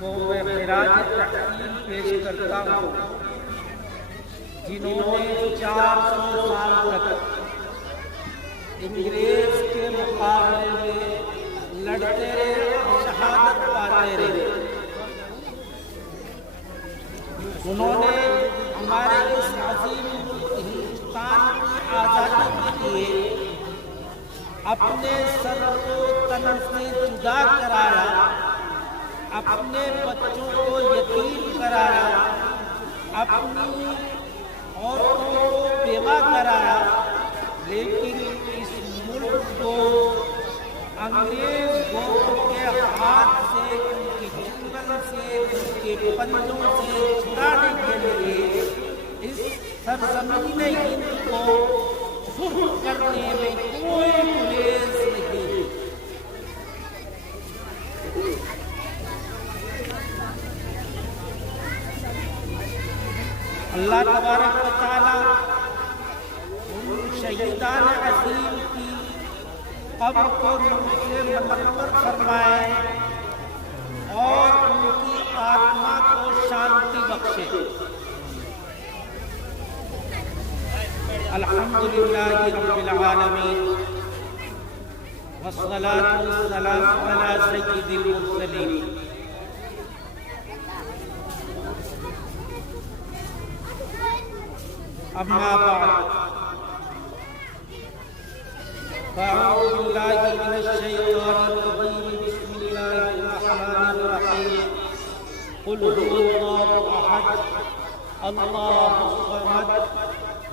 کو میں خراج تحسین پیش کرتا ہوں، جنہوں نے 400 سال تک انگریز کے مقابلے میں لڑتے رہے اور شہادت پاتے رہے۔ انہوں نے ہمارے اس عظیم ملک ہندوستان کی آزادی کے لیے اپنے سر کو تن سے جدا کرایا، اپنے بچوں کو یتیم کرایا، اپنی عورتوں کو بیوہ کرایا، لیکن اس ملک کو انگریز گوروں کے ہاتھ سے، ان کی جنگل سے، ان کے پنجوں سے چھڑانے کے لیے اس سرزمین ہند کو سرخ کرنے میں کوئی گریز نہیں۔ اللہ تبارک و تعالی ان شہیدان عظیم کی قبر کو نور سے منور فرمائے اور ان کی آتما کو شانتی بخشے۔ الحمدللہ رب العالمین والصلاة والسلام علی سید المرسلین۔ اما بعد فاعوذ باللہ من الشیطان الرجیم، بسم اللہ الرحمن الرحیم۔ قل هو اللہ احد اللہ الصمد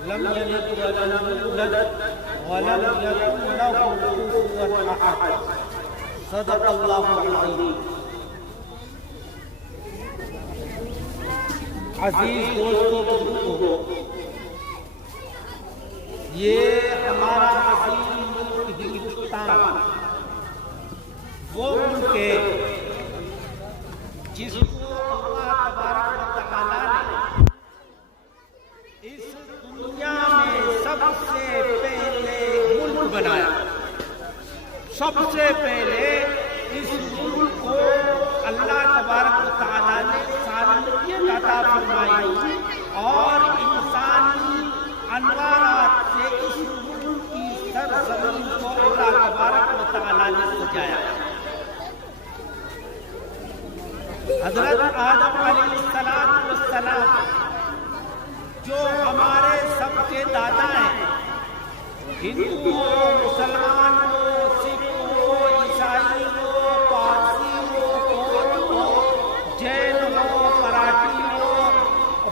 لم یلد ولم یولد ولم یکن له کفوا احد۔ صدق اللہ العظیم۔ عزیز دوستو، بزرگو، یہ ہمارا عظیم ملک ہندوستان وہ ملک ہے جس کو اللہ تبارک و تعالی نے اس دنیا میں سب سے پہلے ملک بنایا۔ سب سے پہلے اس ملک کو اللہ تبارک و تعالی نے سالمیت عطا فرمائی اور انسانی انوارات سے اس ملک کی سرزمین کو اللہ تبارک و تعالی نے سجایا۔ حضرت آدم علیہ السلام جو ہمارے سب کے دادا ہیں، ہندو ہو، مسلمان ہو، سکھ ہو، عیسائی ہو، پارسی ہو، بودھ ہو، جین ہو، مراٹھی ہو،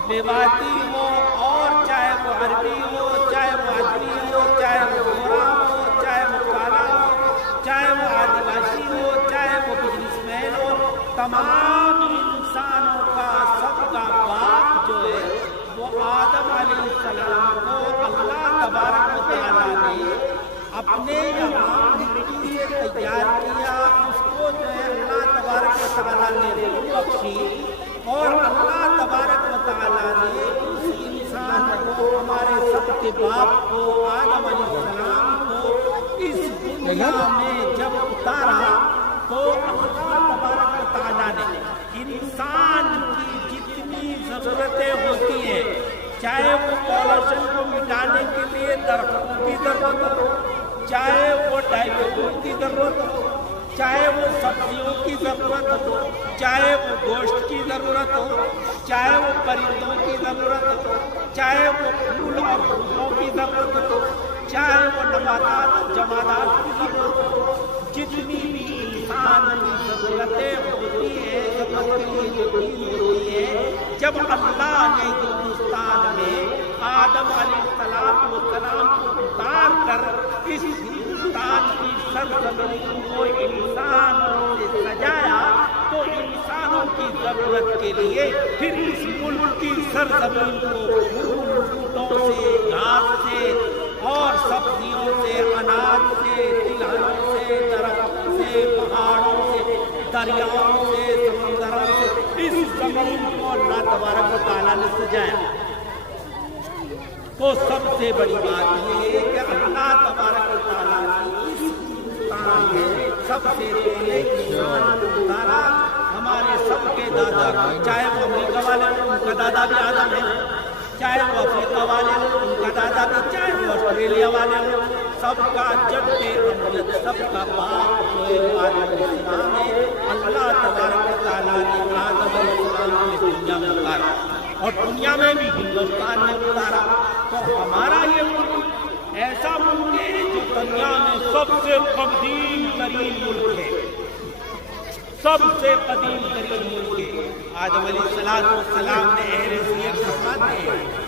میواتی ہو، اور چاہے وہ عربی ہو، چاہے وہ ادبی ہو، چاہے وہ گورا ہو، چاہے وہ کالا ہو، چاہے وہ آدیواسی ہو، چاہے وہ بزنس مین ہو، تمام انسانوں کا سب کا باپ جو ہے وہ آدم علیہ السلام کو اللہ تبارک و تعالی نے اپنے یہاں مٹی سے تیار کیا۔ اس کو جو ہے اللہ تبارک و تعالی نے روح بخشی اور اللہ تبارک و تعالی نے اس انسان کو، ہمارے سب کے باپ کو، آدم علیہ السلام کو اس دنیا میں جب اتارا تو اللہ تبارک و تعالی نے انسان کی جتنی ضرورتیں ہوتی ہیں، چاہے وہ پالوشن کو مٹانے کے لیے درختوں کی ضرورت ہو، چاہے وہ ڈائیبٹیز کی ضرورت ہو، چاہے وہ سبزیوں کی ضرورت ہو، چاہے وہ گوشت کی ضرورت ہو، چاہے وہ پرندوں کی ضرورت ہو، چاہے وہ پھول اور پھولوں کی ضرورت ہو، چاہے وہ نباتات جمادات کی ضرورت ہو، جتنی بھی انسان کی ضرورتیں ہوتی ہیں، ضرورت کے لیے جو چیز ہوتی ہے، جب اللہ نے ہندوستان میں آدم علیہ السلام کو اتار کر اس ہندوستان کی سرزمین کو انسانوں سے سجایا تو انسانوں کی ضرورت کے لیے پھر اس ملک کی سرزمین کو پھولوں سے، گھاس سے اور سبزیوں سے، اناج سے، تلہنوں سے، درخت سے، پہاڑوں سے، دریاؤں سے، سمندروں سے اس زمین کو اللہ تبارک و تعالیٰ نے سجایا۔ تو سب سے بڑی بات یہ ہے کہ اللہ تبارک و تعالیٰ نے اس ہندوستان میں سب سے پہلے انسان کو اتارا، ہمارے سب کے دادا کو، چاہے وہ امریکہ والے ہوں ان کا دادا بھی آدم ہے، چاہے وہ افریقہ والے ہوں ان کا دادا بھی، چاہے وہ آسٹریلیا والے ہوں، سب کا جد امجد، سب کا باپ جو آدم علیہ السلام ہے۔ اللہ تبارک و تعالیٰ نے آدم علیہ السلام کو دنیا میں اتارا اور دنیا میں بھی ہندوستان میں اتارا، تو ہمارا یہ ملک ایسا ملک ہے جو دنیا میں سب سے قدیم ترین ملک ہے، سب سے قدیم ترین ملک ہے۔ آدم علیہ السلام نے اہل سیرت فرماتے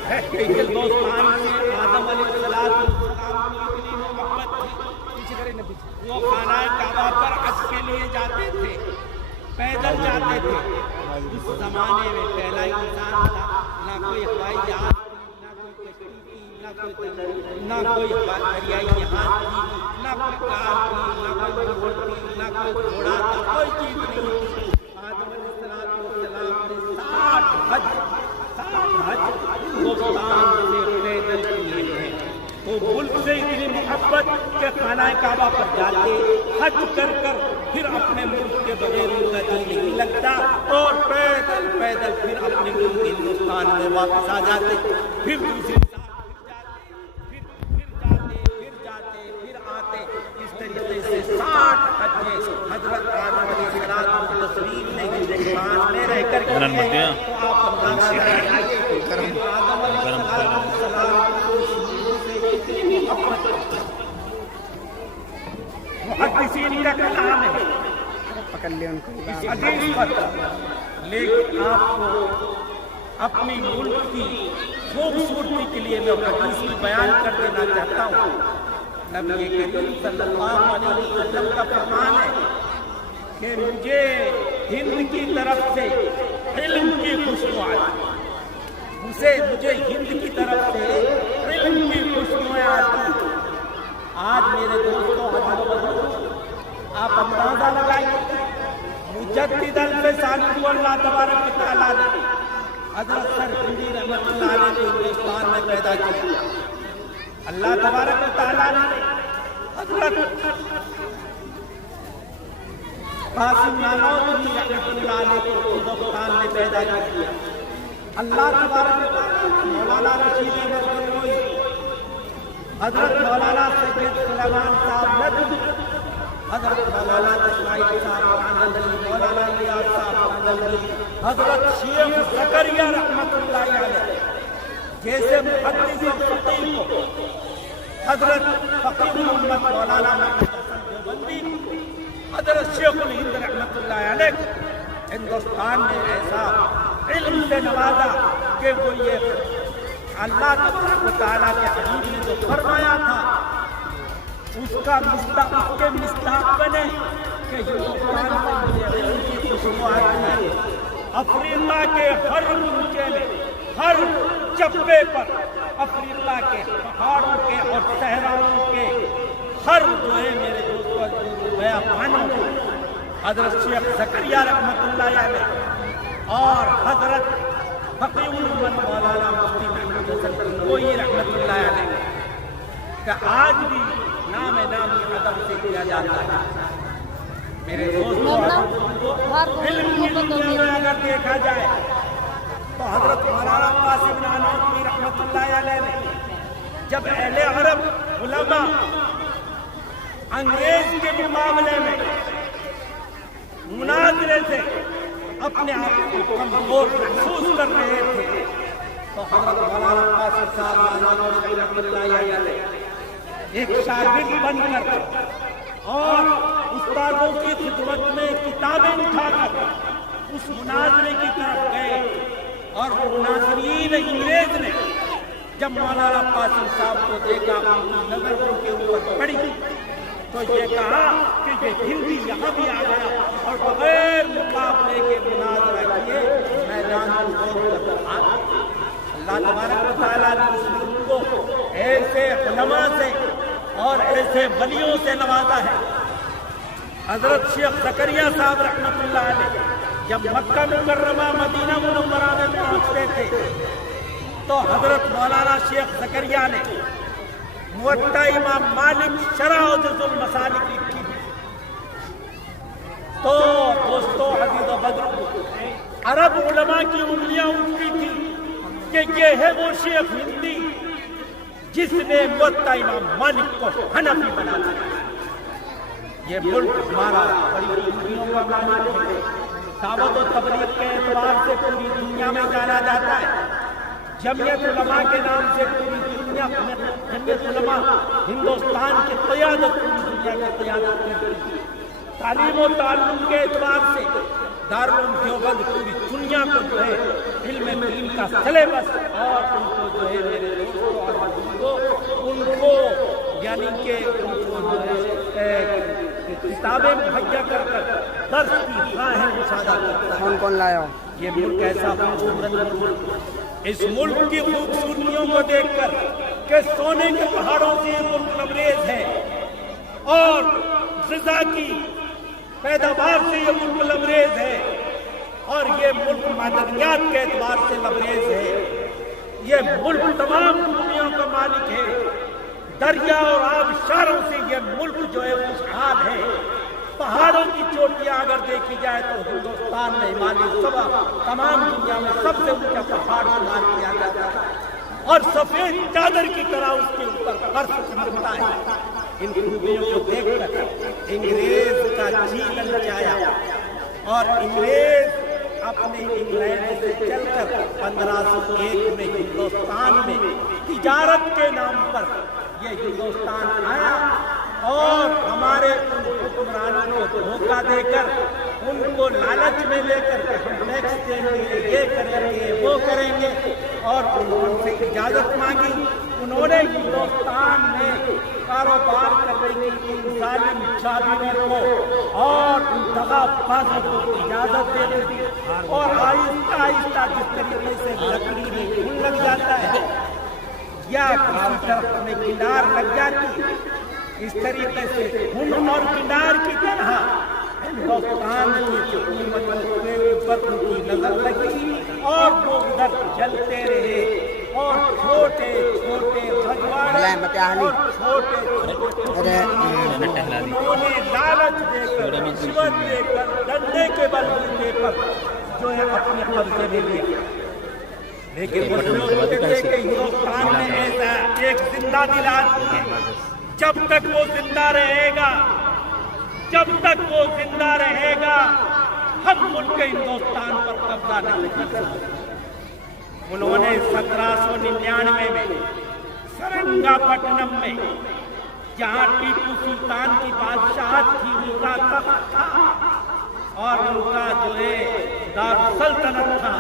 ہیں کہ ہندوستان سے آدم علیہ السلام کی اتنی محبت تھی، وہ خانہ کعبہ پر حج کے لیے جاتے تھے، پیدل جاتے تھے۔ اس زمانے میں پہلا انسان تھا، نہ کوئی ہوائی جہاز تھی، نہ کوئی کشتی تھی، نہ کوئی دریائی جہاز تھی، نہ کوئی کار تھی، نہ کوئی موٹر تھی، نہ کوئی گھوڑا تھا، کوئی چیز نہیں تھی۔ آدم علیہ السلام نے 60 حج ہندوستان سے پیدل کیے ہیں۔ تو ملک سے اتنی محبت کہ خانہ کعبہ پر جاتے، حج کر کر پھر اپنے ملک کے بغیر ان کا دل نہیں لگتا، اور پیدل پیدل پھر اپنے ملک ہندوستان میں واپس آ جاتے، پھر دوسری پھر آتے۔ اس طریقے سے 60 حج حضرت آدم علیہ السلام کی تصویر نے ہندوستان میں رہ کر کیے ہیں۔ تو آپ اندازہ لگائیے کہ آدم علیہ السلام محدثین کا کلام ہے، حدیث پر، لیکن آپ کو اپنی ملک کی خوبصورتی کے لیے میں حدیث میں بیان کر دینا چاہتا ہوں۔ نبی کریم صلی اللہ علیہ وسلم کا فرمان ہے کہ مجھے ہند کی طرف سے علم کی خوشبو آتی، مجھے ہند کی طرف سے علم کی خوشبو آتی۔ آج میرے دوستوں، آپ اندازہ لگائیے، مجدد الفسانو اللہ تبارک و تعالیٰ نے حضرت سر ہندی رحمۃ اللہ علیہ کو ہندوستان میں پیدا کیا۔ اللہ تبارک و تعالیٰ نے حضرت قاسم نانوتوی رحمۃ اللہ علیہ کو ہندوستان میں پیدا کیا۔ اللہ تبارک و تعالیٰ نے مولانا رشید احمد گنگوئی، حضرت مولانا سید سلیمان صاحب ندوی، حضرت مولانا اسماعیل صاحب کانگلوی، مولانا الیاس صاحب کانگلوی، حضرت شیخ زکریا رحمۃ اللہ علیہ جیسے محدث و فقیہ کو، حضرت فقیہ امت مولانا محمد حسن دیوبندی، حضرت شیخ الہند رحمۃ اللہ علیہ ہندوستان میں ایسا علم سے نوازا کہ وہ یہ اللہ تبارک و تعالیٰ کے حبیب نے جو فرمایا تھا اس کے مصداق بنے کہ ہندوستان میں مجھے علم کی خوشبو آتی ہے۔ افریقہ کے ہر ملکے میں، ہر چپے پر، افریقہ کے پہاڑوں کے اور صحراؤں کے ہر جو ہے میرے دوستوں بیابانوں کو حضرت شیخ زکریا رحمۃ اللہ علیہ اور حضرت فقیہ الامت مولانا مفتی محمود حسن گنگوئی رحمۃ اللہ علیہ کا آج بھی نام نامی ادب سے کیا جاتا ہے۔ میرے دوستوں، علم کی دنیا میں اگر دیکھا جائے تو حضرت مولانا قاسم نانوتوی رحمۃ اللہ علیہ نے جب اہل عرب علماء انگریز کے مقابلے میں مناظرے سے اپنے آپ کو کمزور محسوس کر رہے تھے تو حضرت مولانا قاسم صاحب نانوتوی رحمۃ اللہ علیہ ایک شاگرد بن کر اور استادوں کی خدمت میں کتابیں اٹھا کر اس مناظرے کی طرف گئے، اور وہ مناظرین انگریز نے جب مولانا قاسم صاحب کو دیکھا، نظر ان کے اوپر پڑی تو یہ کہا کہ یہ ہندی یہاں بھی آ گیا اور بغیر مقابلے کے مناظرہ کیے میدان کو چھوڑ کر آ گیا۔ اللہ تبارک و تعالیٰ نے اس ملک کو ایسے علماء سے اور ایسے ولیوں سے نوازا ہے۔ حضرت شیخ زکریا صاحب رحمۃ اللہ علیہ جب مکہ مکرمہ مدینہ منورہ میں پہنچتے تھے تو حضرت مولانا شیخ زکریا نے موطا امام مالک شرح و جز المسالک لکھی۔ تو دوستو عزیز و بدر، عرب علماء کی انگلیاں اٹھتی تھی کہ یہ ہے وہ شیخ ہندی جس نے موطا امام مالک کو حنفی بنا دیا. یہ ملک ہمارا بڑی خوبیوں کا مالک ہے. دعوت و تبلیغ کے اعتبار سے پوری دنیا میں جانا جاتا ہے. جمعیت علماء کے نام سے پوری دنیا میں جمعیت علماء ہندوستان کی قیادت پوری دنیا کی قیادت کرتی ہے. تعلیم و تعلم کے اعتبار سے دارالعلوم دیوبند پوری دنیا کو جو ہے علم دین کا سلیبس اور ان کو جو ہے میرے دوستوں اور بزرگوں ان کو یعنی کہ ان کو جو ہے کتابیں مہیا کر کر درس کی راہیں مشاہدہ کرتا ہے. کون لایا یہ ملک ایسا خوبصورت ملک. اس ملک کی خوبصورتیوں کو دیکھ کر کہ سونے کے پہاڑوں سے یہ ملک لبریز ہے اور غذا کی پیداوار سے یہ ملک لبریز ہے اور یہ ملک معدنیات کے اعتبار سے لبریز ہے. یہ ملک تمام خوبیوں کا مالک ہے. دریا اور آبشاروں سے یہ ملک جو ہے خوشحال ہے. پہاڑوں کی چوٹیاں اگر دیکھی جائے تو ہندوستان میں ہمالیہ صبا تمام دنیا میں سب سے اونچا پہاڑ شمار کیا جاتا ہے اور سفید چادر کی طرح اس کے اوپر برف چمکتا ہے. ان خوبیوں کو دیکھ کر انگریز کا جی للچایا اور انگریز اپنے انگلینڈ سے چل کر 1501 میں ہندوستان میں تجارت کے نام پر یہ ہندوستان آیا اور ہمارے ان حکمرانوں کو دھوکہ دے کر ان کو لالچ میں لے کر کے ہم ٹیکس دیں گے یہ کریں گے وہ کریں گے اور انہوں سے اجازت مانگی. انہوں نے ہندوستان میں کاروبار کرنے کی ان ظالم شاہیوں کو اور ان دغا بازوں کو اجازت دے دی اور آہستہ آہستہ جس طریقے سے لکڑی میں گھن لگ جاتا ہے یا کسی طرف میں کنار لگ جاتی اس طریقے سے گھن اور کنار کی طرح ہندوستان کی حکومت کی نظر لگی اور وہ ادھر چلتے رہے اور چھوٹے چھوٹے رجواڑے اور چھوٹے چھوٹے انہوں نے لالچ دے کر رشوت دے کر ڈنڈے کے بلبوتے پر جو ہے اپنے قبضے میں لیا. لیکن وہ لوگ کہتے تھے کہ ہندوستان میں ایسا ایک زندہ دل آدمی ہے. جب تک وہ زندہ رہے گا جب تک وہ زندہ رہے گا ہم ملک ہندوستان پر قبضہ نہیں کر سکتے. انہوں نے 1799 میں سرنگا پٹنم میں جہاں ٹیپو سلطان کی بادشاہت تھی ان کا تخت تھا اور ان کا جو ہے دارالسلطنت تھا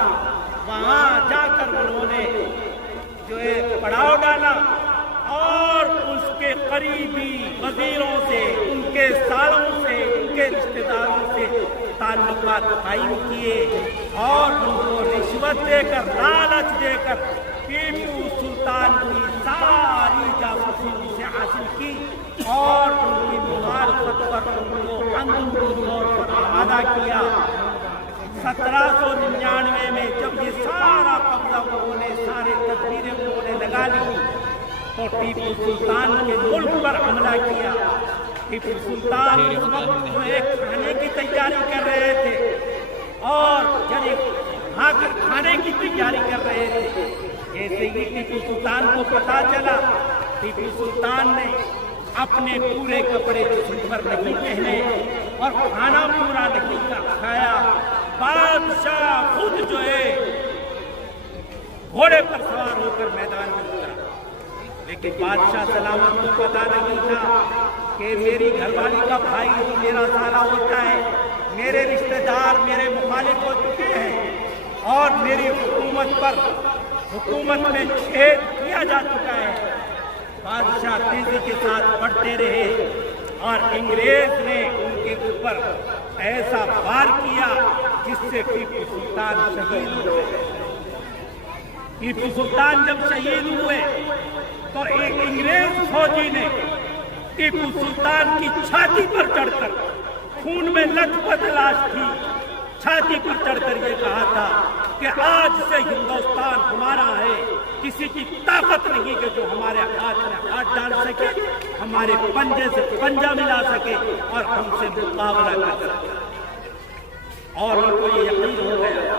وہاں جا کر انہوں نے جو ہے پڑاؤ ڈالا اور اس کے قریبی وزیروں سے ان کے سالوں سے ان کے رشتہ داروں سے تعلقات قائم کیے اور ان کو رشوت دے کر لالچ دے کر ٹیپو سلطان کی ساری جاسوسی سے حاصل کی اور ان کی مخالفت پر ان کو اندرونی طور پر آمادہ کیا. 1799 میں جب یہ سارا قبضہ انہوں نے سارے تدبیریں انہوں نے لگا لی تو ٹیپو سلطان کے ملک پر حملہ کیا. ٹیپو سلطان اس وقت جو ایک کھانے کی تیاری کر رہے تھے اور یعنی کھا کر کھانے کی تیاری کر رہے تھے. جیسے ہی ٹیپو سلطان کو پتا چلا ٹیپو سلطان نے اپنے پورے کپڑے جسم پر نہیں پہنے اور کھانا پورا نہیں کھایا. بادشاہ خود جو ہے گھوڑے پر سوار ہو کر میدان میں اترا لیکن بادشاہ سلامت کو پتا نہیں تھا کہ میری گھر والی کا بھائی میرا سارا ہوتا ہے, میرے رشتہ دار میرے مخالف ہو چکے ہیں اور میری حکومت میں چھید کیا جا چکا ہے. بادشاہ تیزی کے ساتھ بڑھتے رہے اور انگریز نے ان کے اوپر ایسا وار کیا جس سے ٹیپو سلطان شہید ہوئے. ٹیپو سلطان جب شہید ہوئے تو ایک انگریز فوجی نے ٹیپو سلطان کی چھاتی پر چڑھ کر خون میں لت پت لاش تھی چھاتی پر چڑھ کر یہ کہا تھا کہ آج سے ہندوستان ہمارا ہے, کسی کی طاقت نہیں کہ جو ہمارے ہاتھ میں ہاتھ ڈال سکے, ہمارے پنجے سے پنجہ ملا سکے اور ہم سے مقابلہ کر سکے. اور ان کو یہ یقین ہو گیا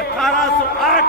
1808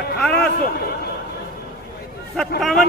1857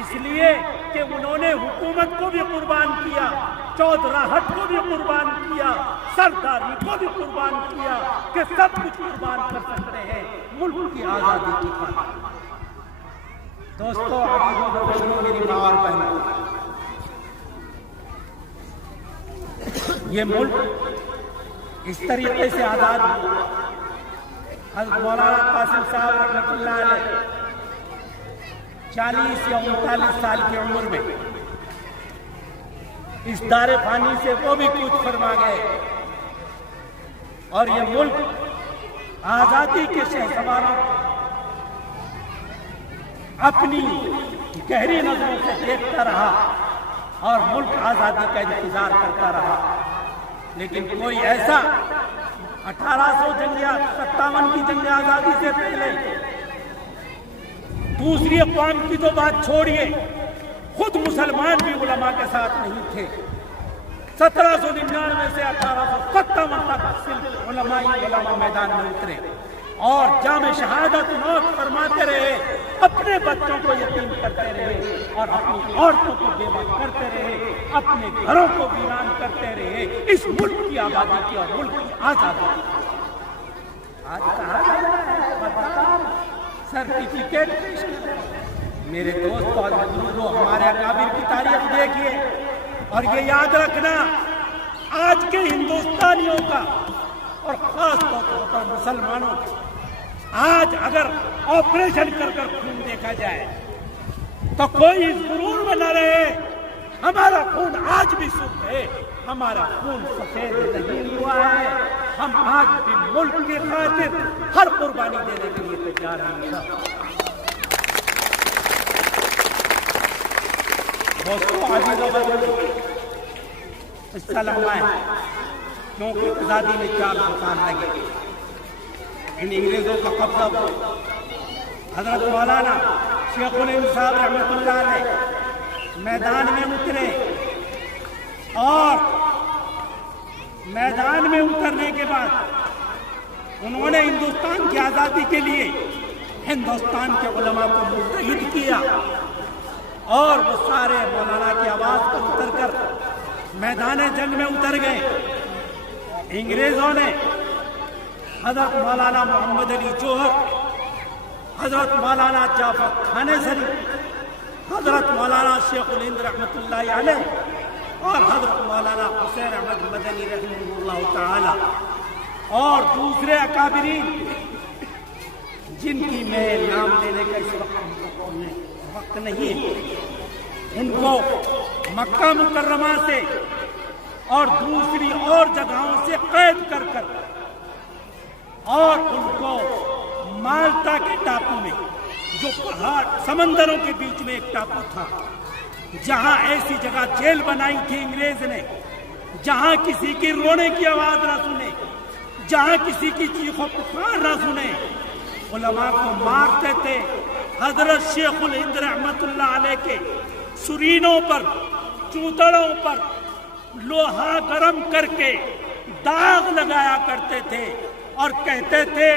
اس لیے کہ انہوں نے حکومت کو بھی قربان کیا، چودراہٹ کو بھی قربان کیا، سرداری کو بھی قربان کیا، کہ سب کچھ قربان کر سکتے ہیں ملک کی آزادی کی خاطر۔ دوستو، میری ماں اور بہنوں، یہ ملک اس طریقے سے آزاد ہوا۔ حضرت مولانا قاسم صاحب رحمۃ اللہ علیہ 40 یا 39 سال کی عمر میں اس دار فانی سے وہ بھی کوچ فرما گئے، اور یہ ملک آزادی کے شہسواروں اپنی گہری نظروں سے دیکھتا رہا اور ملک آزادی کا انتظار کرتا رہا۔ لیکن کوئی ایسا 1857 کی جنگ آزادی سے پہلے، دوسری اقوام کی تو بات چھوڑیے، خود مسلمان بھی علماء کے ساتھ نہیں تھے۔ 1799 سے 1857 تک صرف علماء میدان میں اترے اور جام شہادت نوش فرماتے رہے، اپنے بچوں کو یتیم کرتے رہے اور اپنی عورتوں کو بیوہ کرتے رہے، اپنے گھروں کو ویران کرتے رہے، اس ملک کی آبادی کی اور ملک کی آزادی کی۔ آج کہا جاتا سرٹیفکیٹ پیش کریں۔ میرے دوست اور بزرگوں، ہمارے اکابر کی تاریخ دیکھیے اور یہ یاد رکھنا، آج کے ہندوستانیوں کا اور خاص طور پر مسلمانوں کا، آج اگر آپریشن کر کر خون دیکھا جائے تو کوئی غرور میں نہ رہے، ہمارا خون آج بھی سرخ ہے، ہمارا خون سفید نہیں ہوا ہے، ہم آج بھی ملک کی خاطر ہر قربانی دینے کے لیے تیار ہیں۔ دوستو، عزیزو بزرگو، حصہ لمبا ہے کیونکہ آزادی میں 4 سال لگے، ان انگریزوں کا قبضہ ہوا۔ حضرت مولانا شیخ الہند صاحب رحمۃ اللہ علیہ میدان میں اترے، اور میدان میں اترنے کے بعد انہوں نے ہندوستان کی آزادی کے لیے ہندوستان کے علماء کو متحد کیا، اور وہ سارے مولانا کی آواز پر اتر کر میدان جنگ میں اتر گئے۔ انگریزوں نے حضرت مولانا محمد علی جوہر، حضرت مولانا جعفر تھانیسری، حضرت مولانا شیخ الہند رحمۃ اللہ علیہ اور حضرت مولانا حسین احمد مدنی رحمہ اللہ تعالی اور دوسرے اکابرین، جن کی میں نام لینے کا اس وقت نہیں ہے، ان کو مکہ مکرمہ سے اور دوسری اور جگہوں سے قید کر کر اور ان کو مالٹا کے ٹاپو میں، جو پہاڑ سمندروں کے بیچ میں ایک ٹاپو تھا، جہاں ایسی جگہ جیل بنائی تھی انگریز نے، جہاں کسی کی رونے کی آواز نہ سنے، جہاں کسی کی چیخ و پکار نہ سنے، علماء کو مارتے تھے۔ حضرت شیخ الہند رحمت اللہ علیہ کے سرینوں پر، چوتڑوں پر لوہا گرم کر کے داغ لگایا کرتے تھے اور کہتے تھے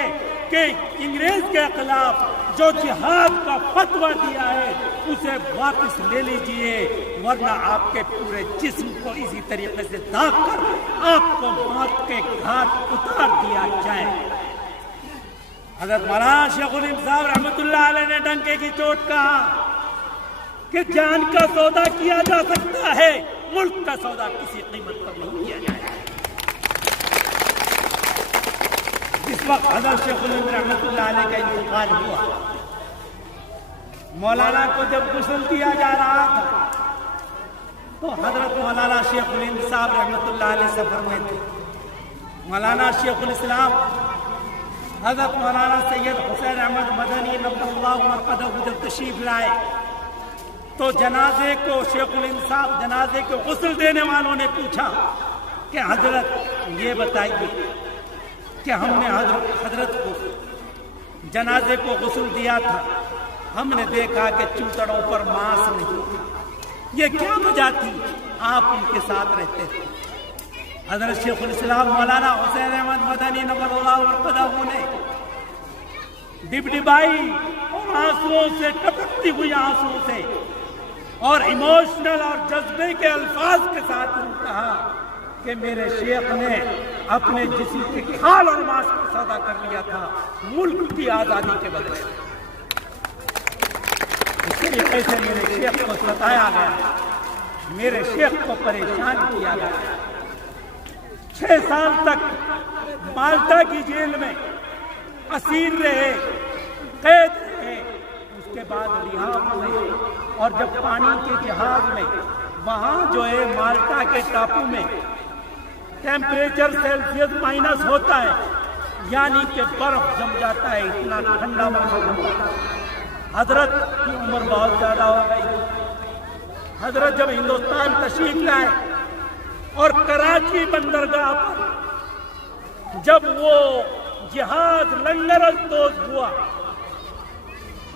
کہ انگریز کے خلاف جو جہاد کا فتویٰ دیا ہے اسے واپس لے لیجئے، ورنہ آپ کے پورے جسم کو اسی طریقے سے داغ کر آپ کو موت کے گھاٹ اتار دیا جائے۔ حضرت مولانا شیخ الہند صاحب رحمۃ اللہ علیہ نے ڈنکے کی چوٹ کہا کہ جان کا سودا کیا جا سکتا ہے، ملک کا سودا کسی قیمت پر نہیں کیا جائے۔ جس وقت حضرت شیخ الہند رحمۃ اللہ علیہ کا انتقال ہوا، مولانا کو جب غسل دیا جا رہا تھا تو حضرت مولانا شیخ الہند صاحب رحمۃ اللہ علیہ سفر میں تھے۔ مولانا شیخ الاسلام حضرت مولانا سید حسین احمد مدنی نور اللہ مرقدہ جب تشریف لائے تو جنازے کو شیخ الہند صاحب جنازے کو غسل دینے والوں نے پوچھا کہ حضرت یہ بتائیے کہ ہم نے حضرت کو جنازے کو غسل دیا تھا، ہم نے دیکھا کہ چوتڑوں پر ماس نہیں تھا، یہ کیا وجہ تھی؟ آپ ان کے ساتھ رہتے تھے۔ حضرت شیخ الاسلام مولانا حسین احمد مدنی نور اللہ مرقدہ نے ڈبڈبائی اور آنسوؤں سے ٹپکتی ہوئی آنسوؤں سے اور ایموشنل اور جذبے کے الفاظ کے ساتھ کہا کہ میرے شیخ نے اپنے جسم کے کھال اور ماس کو سودا کر لیا تھا ملک کی آزادی کے بدلے. اس طریقے سے میرے شیخ کو ستایا گیا, میرے شیخ کو پریشان کیا گیا. 6 سال تک مالٹا کی جیل میں اسیر رہے, قید رہے, اس کے بعد رہا ہوئے. اور جب پانی کے جہاز میں وہاں جو ہے مالٹا کے ٹاپو میں ٹیمپریچر سیلسیس مائنس ہوتا ہے, یعنی کہ برف جم جاتا ہے, اتنا ٹھنڈا موسم ہوتا ہے. حضرت کی عمر بہت زیادہ ہو گئی. حضرت جب ہندوستان تشریف لائے اور کراچی بندرگاہ پر جب وہ جہاز لنگر اندوز ہوا,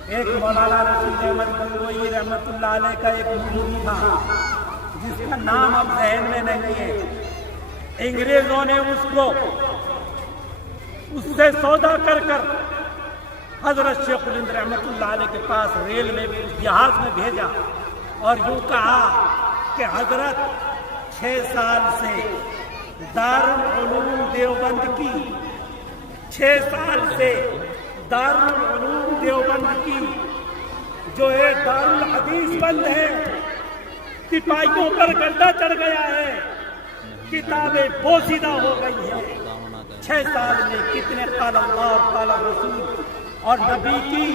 ایک مولانا رشید احمد گنگوئی رحمت اللہ علیہ کا ایک مرید تھا جس کا نام اب ذہن میں نہیں ہے. انگریزوں نے اس سے سودا کر حضرت شیخ الہند رحمت اللہ علیہ کے پاس ریل میں جہاز میں بھیجا اور یوں کہا کہ حضرت 6 سال سے دارالعلوم دیوبند کی 6 سال سے دارالعلوم دیوبند کی جو ہے دارالحدیث بند ہے, سپاہیوں پر گردہ چڑھ گیا ہے, کتابیں بوسیدہ ہو گئی ہیں. 6 سال میں کتنے قال اللہ اور قال رسول اور نبی کی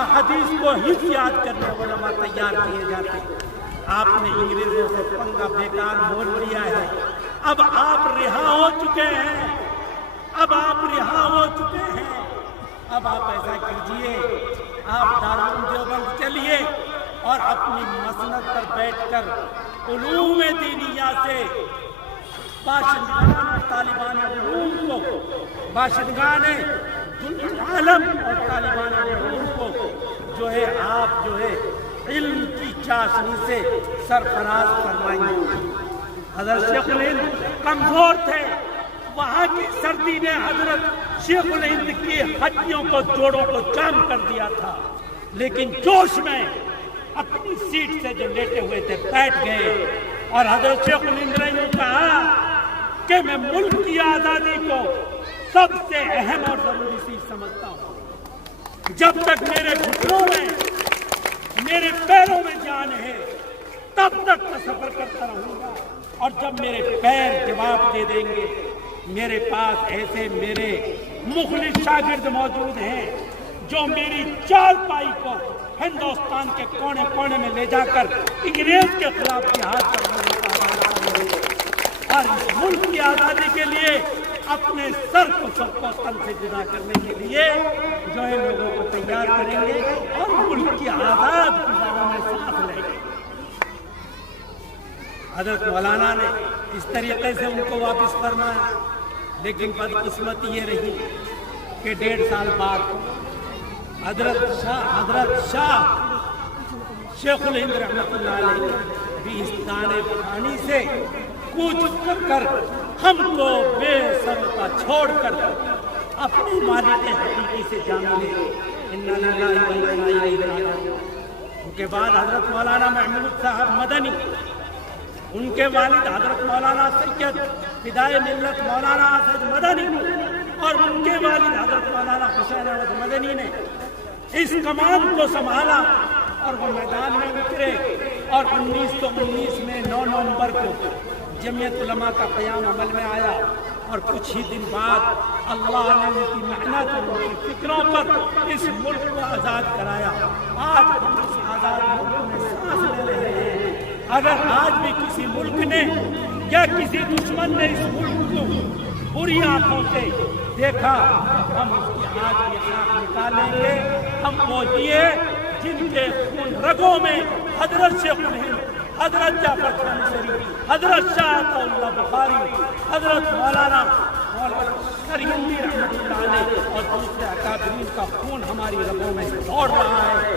احادیث کو حفظ یاد کرنے علماء تیار کیے جاتے. آپ نے انگریزوں سے پنگا بیکار بول لیا ہے. اب آپ رہا ہو چکے ہیں, اب آپ ایسا کیجئے, آپ دارالعلوم دیوبند چلیے اور اپنی مسند پر بیٹھ کر علوم دینیہ سے باشندگان اور طالبان علوم کو, باشندگان عالم اور طالبان علوم کو جو ہے آپ جو ہے علم کی چاشنی سے سرفراز فرمائیں. حضرت شیخ الہند کمزور تھے, وہاں کی سردی نے حضرت شیخ الہند کی ہڈیوں کو, جوڑوں کو جام کر دیا تھا, لیکن جوش میں اپنی سیٹ سے جو لیٹے ہوئے تھے بیٹھ گئے اور حضرت شیخ الہند نے کہا کہ میں ملک کی آزادی کو سب سے اہم اور ضروری چیز سمجھتا ہوں. جب تک میرے گھٹنوں میں, میرے پیروں میں جان ہے, تب تک میں سفر کرتا رہوں گا. اور جب میرے پیر جواب دے دیں گے, میرے پاس ایسے میرے مخلص شاگرد موجود ہیں جو میری چال پائی کو ہندوستان کے کونے کونے میں لے جا کر انگریز کے خلاف جہاد کرنے اور اس ملک کی آزادی کے لیے اپنے سر کو تن سے جدا کرنے کے لیے جو ہے لوگوں کو تیار کریں گے اور ملک کی آزاد فضاؤں میں ساتھ لیں گے. حضرت مولانا نے اس طریقے سے ان کو واپس فرمایا, لیکن بدقسمتی یہ رہی کہ 1.5 سال بعد حضرت شاہ شیخ الہند رحمت اللہ علیہ بھی اس دانے پانی سے کوچ کر ہم کو بے سرتا چھوڑ کر اپنی مالک حقیقی سے جان لے. انا للہ و انا الیہ راجعون. ان کے بعد حضرت مولانا محمود صاحب مدنی, ان کے والد حضرت مولانا سید فدائے ملت مولانا اسد مدنی اور ان کے والد حضرت مولانا حسین احمد مدنی نے اس کمان کو سنبھالا اور وہ میدان میں اترے. اور 1919 میں 9 نومبر کو جمعیت علماء کا قیام عمل میں آیا اور کچھ ہی دن بعد اللہ نے ان کی محنت اور ان کی فکروں پر اس ملک کو آزاد کرایا. آج ہم اس آزاد ملک میں سانس لے رہے ہیں. اگر آج بھی کسی ملک نے یا کسی دشمن نے اس ملک کو بری آنکھوں سے دیکھا, ہم اس کی آج کی آنکھ نکالیں گے. ہم وہ یہ جن کے خون رگوں میں حضرت شیخ الہند, حضرت جعفر تھانوی, حضرت شاہ عطا اللہ بخاری, حضرت مولانا کریمی رحمۃ اللہ علیہ اور دوسرے اکابرین کا خون ہماری رگوں میں دوڑ رہا ہے.